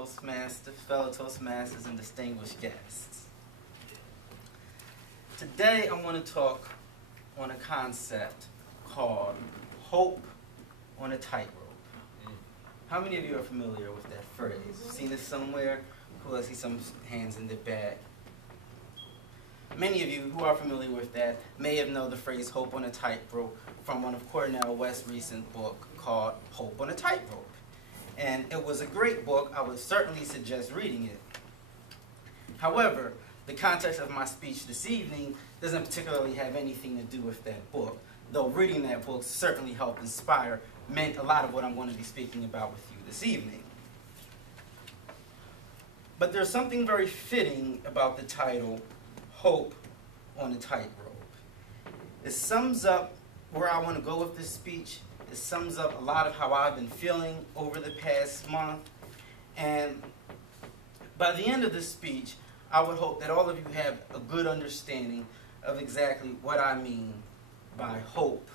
Toastmasters, fellow Toastmasters, and distinguished guests. Today I want to talk on a concept called hope on a tightrope. How many of you are familiar with that phrase? Seen it somewhere? Cool, I see some hands in the back. Many of you who are familiar with that may have known the phrase hope on a tightrope from one of Cornel West's recent book called Hope on a Tightrope. And it was a great book. I would certainly suggest reading it. However, the context of my speech this evening doesn't particularly have anything to do with that book, though reading that book certainly helped inspire a lot of what I'm going to be speaking about with you this evening. But there's something very fitting about the title, Hope on a Tightrope. It sums up where I want to go with this speech. It sums up a lot of how I've been feeling over the past month. And by the end of this speech, I would hope that all of you have a good understanding of exactly what I mean by hope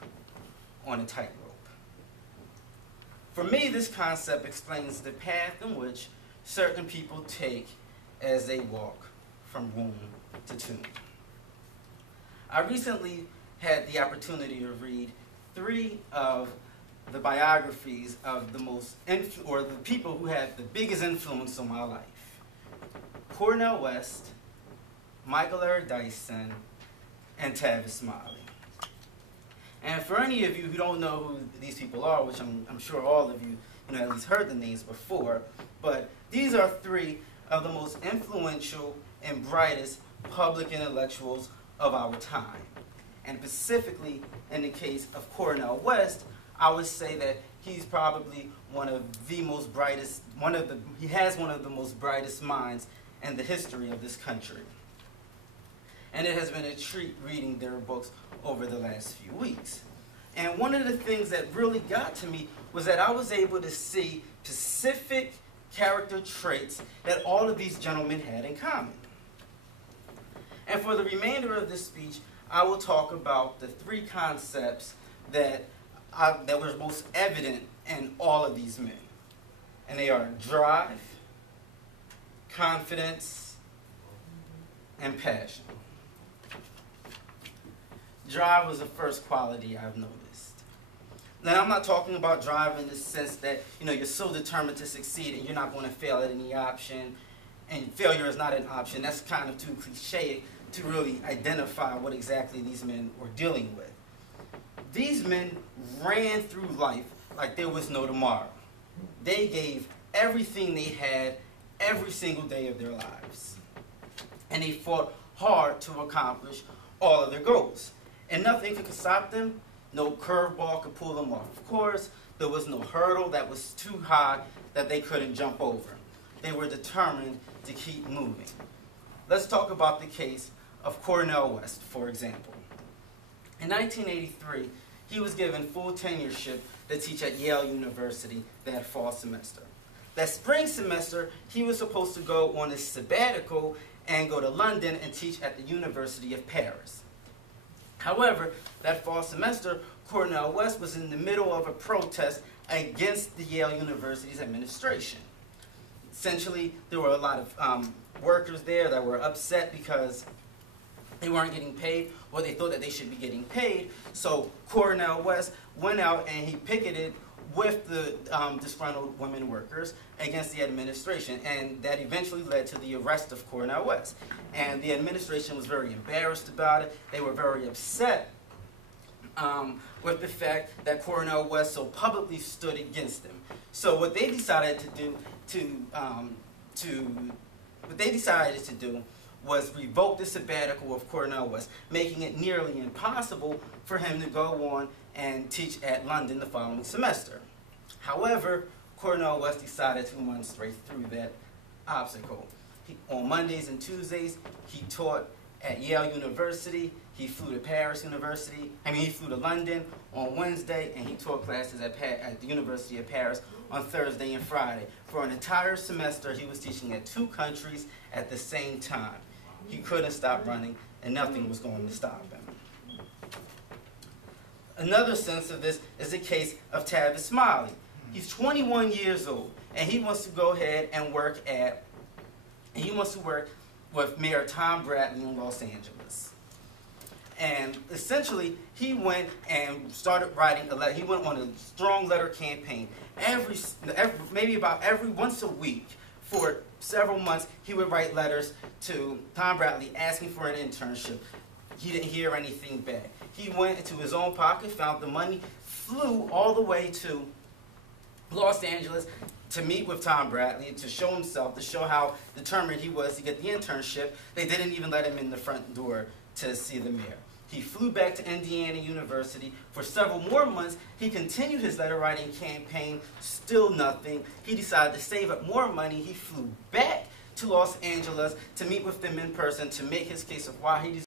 on a tightrope. For me, this concept explains the path in which certain people take as they walk from womb to tomb. I recently had the opportunity to read 3 of the biographies of the people who had the biggest influence on my life. Cornel West, Michael Eric Dyson, and Tavis Smiley. And for any of you who don't know who these people are, which I'm sure all of you at least heard the names before, but these are 3 of the most influential and brightest public intellectuals of our time. And specifically, in the case of Cornel West, I would say that he's probably he has one of the most brightest minds in the history of this country. And it has been a treat reading their books over the last few weeks. And one of the things that really got to me was that I was able to see specific character traits that all of these gentlemen had in common. And for the remainder of this speech, I will talk about the 3 concepts that were most evident in all of these men. And they are drive, confidence, and passion. Drive was the first quality I've noticed. Now, I'm not talking about drive in the sense that you're so determined to succeed and you're not going to fail at any option, and failure is not an option. That's kind of too cliche to really identify what exactly these men were dealing with. These men ran through life like there was no tomorrow. They gave everything they had every single day of their lives. And they fought hard to accomplish all of their goals. And nothing could stop them. No curveball could pull them off course. There was no hurdle that was too high that they couldn't jump over. They were determined to keep moving. Let's talk about the case of Cornel West, for example. In 1983, he was given full tenureship to teach at Yale University that fall semester. That spring semester, he was supposed to go on a sabbatical and go to London and teach at the University of Paris. However, that fall semester, Cornel West was in the middle of a protest against the Yale University's administration. Essentially, there were a lot of workers there that were upset because they weren't getting paid, or they thought that they should be getting paid. So Cornel West went out and he picketed with the disgruntled women workers against the administration, and that eventually led to the arrest of Cornel West. And the administration was very embarrassed about it. They were very upset with the fact that Cornel West so publicly stood against them. So what they decided to do was revoke the sabbatical of Cornel West, making it nearly impossible for him to go on and teach at London the following semester. However, Cornel West decided to run straight through that obstacle. On Mondays and Tuesdays, he taught at Yale University. He flew to London on Wednesday, and he taught classes at the University of Paris on Thursday and Friday. For an entire semester, he was teaching at 2 countries at the same time. He couldn't stop running, and nothing was going to stop him. Another sense of this is the case of Tavis Smiley. He's 21 years old, and he wants to go ahead and work with Mayor Tom Bradley in Los Angeles. And essentially, he went and started writing a letter. He went on a strong letter campaign. Maybe about every once a week for several months, he would write letters to Tom Bradley asking for an internship. He didn't hear anything back. He went into his own pocket, found the money, flew all the way to Los Angeles to meet with Tom Bradley, to show himself, to show how determined he was to get the internship. They didn't even let him in the front door to see the mayor. He flew back to Indiana University. For several more months, he continued his letter writing campaign, still nothing. He decided to save up more money. He flew back to Los Angeles to meet with them in person to make his case of why he